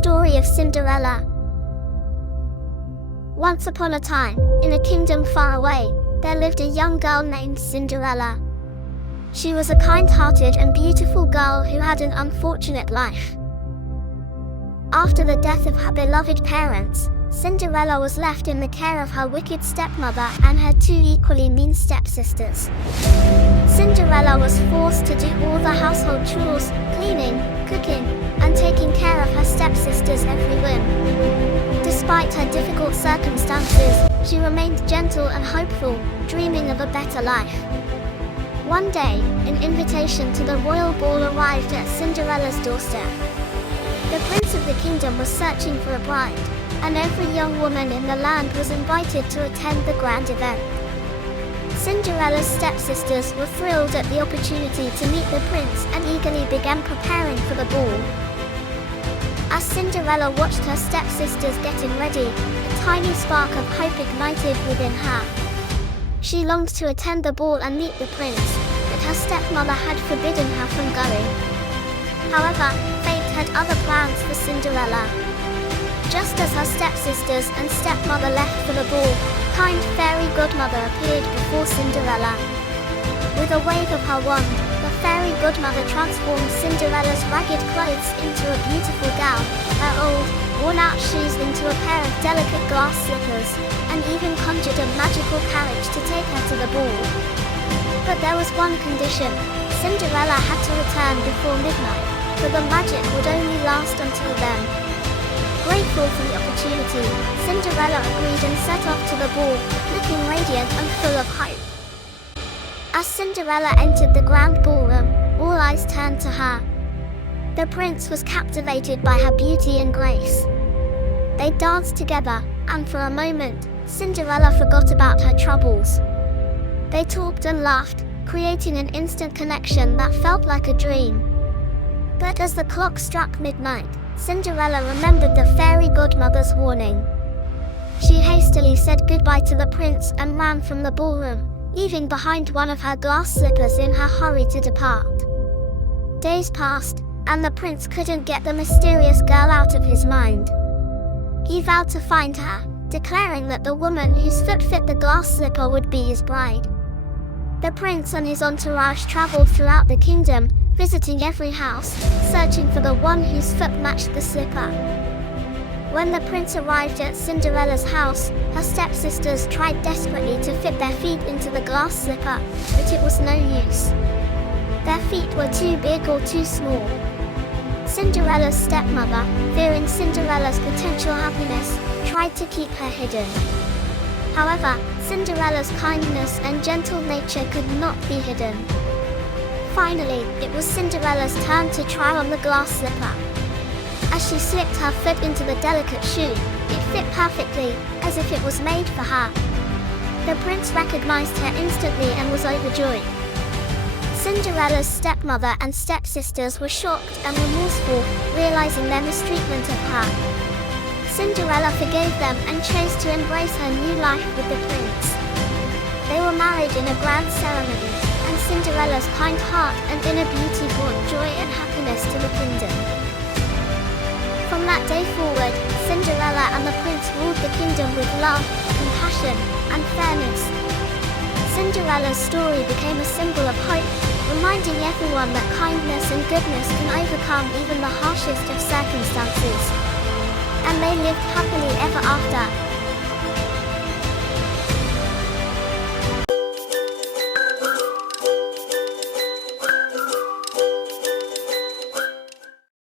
Story of Cinderella. Once upon a time, in a kingdom far away, there lived a young girl named Cinderella. She was a kind-hearted and beautiful girl who had an unfortunate life. After the death of her beloved parents, Cinderella was left in the care of her wicked stepmother and her two equally mean stepsisters. Cinderella was forced to do all the household chores, cleaning, cooking, and taking care of her stepsisters' every whim. Despite her difficult circumstances, she remained gentle and hopeful, dreaming of a better life. One day, an invitation to the royal ball arrived at Cinderella's doorstep. The prince of the kingdom was searching for a bride, and every young woman in the land was invited to attend the grand event. Cinderella's stepsisters were thrilled at the opportunity to meet the prince and eagerly began preparing for the ball. As Cinderella watched her stepsisters getting ready, a tiny spark of hope ignited within her. She longed to attend the ball and meet the prince, but her stepmother had forbidden her from going. However, fate had other plans for Cinderella. Just as her stepsisters and stepmother left for the ball, kind fairy godmother appeared before Cinderella. With a wave of her wand, the fairy godmother transformed Cinderella's ragged clothes into a beautiful gown, her old, worn-out shoes into a pair of delicate glass slippers, and even conjured a magical carriage to take her to the ball. But there was one condition: Cinderella had to return before midnight, for the magic would only last until then. Grateful for the opportunity, Cinderella agreed and set off to the ball, looking radiant and full of hope. As Cinderella entered the grand ballroom, all eyes turned to her. The prince was captivated by her beauty and grace. They danced together, and for a moment, Cinderella forgot about her troubles. They talked and laughed, creating an instant connection that felt like a dream. But as the clock struck midnight, Cinderella remembered the fairy godmother's warning. She hastily said goodbye to the prince and ran from the ballroom, leaving behind one of her glass slippers in her hurry to depart. Days passed, and the prince couldn't get the mysterious girl out of his mind. He vowed to find her, declaring that the woman whose foot fit the glass slipper would be his bride. The prince and his entourage traveled throughout the kingdom, visiting every house, searching for the one whose foot matched the slipper. When the prince arrived at Cinderella's house, her stepsisters tried desperately to fit their feet into the glass slipper, but it was no use. Their feet were too big or too small. Cinderella's stepmother, fearing Cinderella's potential happiness, tried to keep her hidden. However, Cinderella's kindness and gentle nature could not be hidden. Finally, it was Cinderella's turn to try on the glass slipper. As she slipped her foot into the delicate shoe, it fit perfectly, as if it was made for her. The prince recognized her instantly and was overjoyed. Cinderella's stepmother and stepsisters were shocked and remorseful, realizing their mistreatment of her. Cinderella forgave them and chose to embrace her new life with the prince. They were married in a grand ceremony, and Cinderella's kind heart and inner beauty brought joy and happiness to the kingdom. From that day forward, Cinderella and the prince ruled the kingdom with love, compassion, and fairness. Cinderella's story became a symbol of hope, reminding everyone that kindness and goodness can overcome even the harshest of circumstances. And they lived happily ever after,